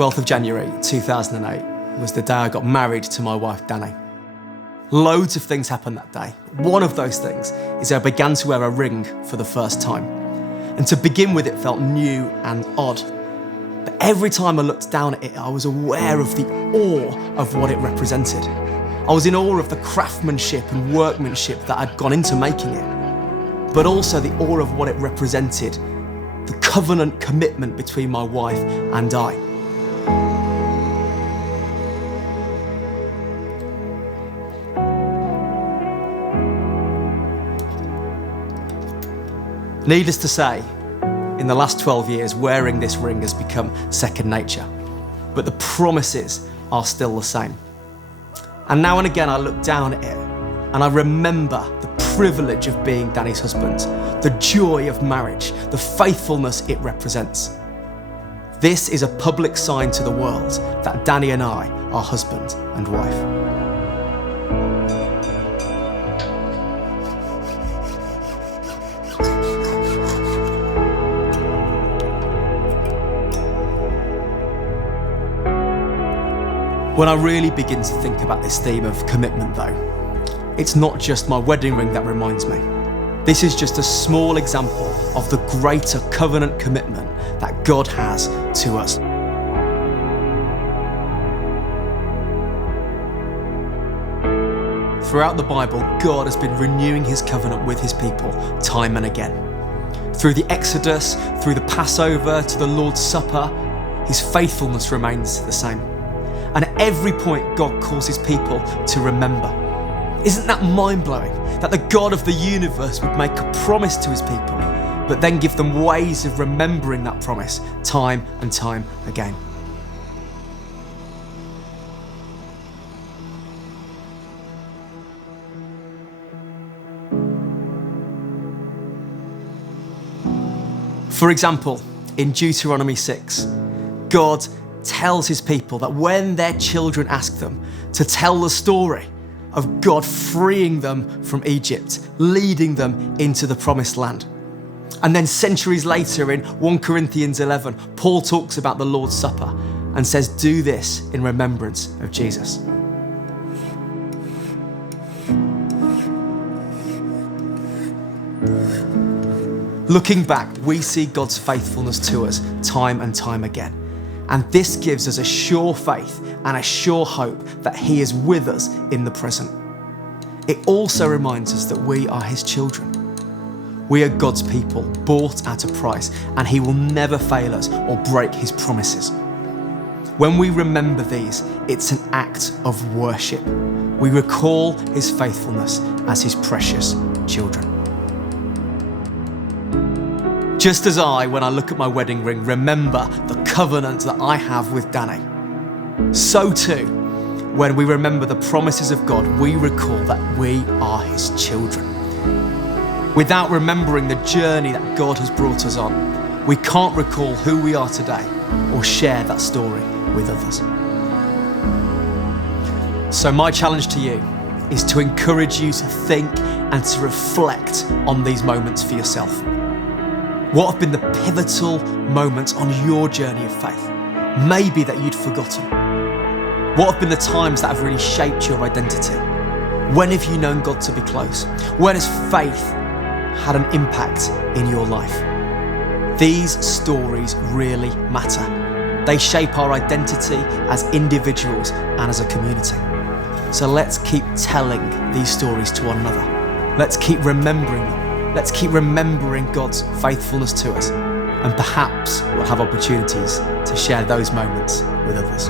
12th of January 2008 was the day I got married to my wife, Danny. Loads of things happened that day. One of those things is I began to wear a ring for the first time. And to begin with, it felt new and odd. But every time I looked down at it, I was aware of the awe of what it represented. I was in awe of the craftsmanship and workmanship that had gone into making it, but also the awe of what it represented, the covenant commitment between my wife and I. Needless to say, in the last 12 years, wearing this ring has become second nature, but the promises are still the same. And now and again, I look down at it and I remember the privilege of being Danny's husband, the joy of marriage, the faithfulness it represents. This is a public sign to the world that Danny and I are husband and wife. When I really begin to think about this theme of commitment though, it's not just my wedding ring that reminds me. This is just a small example of the greater covenant commitment that God has to us. Throughout the Bible, God has been renewing his covenant with his people time and again. Through the Exodus, through the Passover, to the Lord's Supper, his faithfulness remains the same. And at every point, God calls his people to remember. Isn't that mind-blowing? That the God of the universe would make a promise to his people, but then give them ways of remembering that promise time and time again. For example, in Deuteronomy 6, God tells his people that when their children ask them to tell the story of God freeing them from Egypt, leading them into the promised land. And then centuries later in 1 Corinthians 11, Paul talks about the Lord's Supper and says, do this in remembrance of Jesus. Looking back, we see God's faithfulness to us time and time again. And this gives us a sure faith and a sure hope that he is with us in the present. It also reminds us that we are his children. We are God's people, bought at a price, and he will never fail us or break his promises. When we remember these, it's an act of worship. We recall his faithfulness as his precious children. Just as I, when I look at my wedding ring, remember the covenant that I have with Danny, so too, when we remember the promises of God, we recall that we are his children. Without remembering the journey that God has brought us on, we can't recall who we are today or share that story with others. So my challenge to you is to encourage you to think and to reflect on these moments for yourself. What have been the pivotal moments on your journey of faith? Maybe that you'd forgotten. What have been the times that have really shaped your identity? When have you known God to be close? When has faith had an impact in your life? These stories really matter. They shape our identity as individuals and as a community. So let's keep telling these stories to one another. Let's keep remembering them. Let's keep remembering God's faithfulness to us, and perhaps we'll have opportunities to share those moments with others.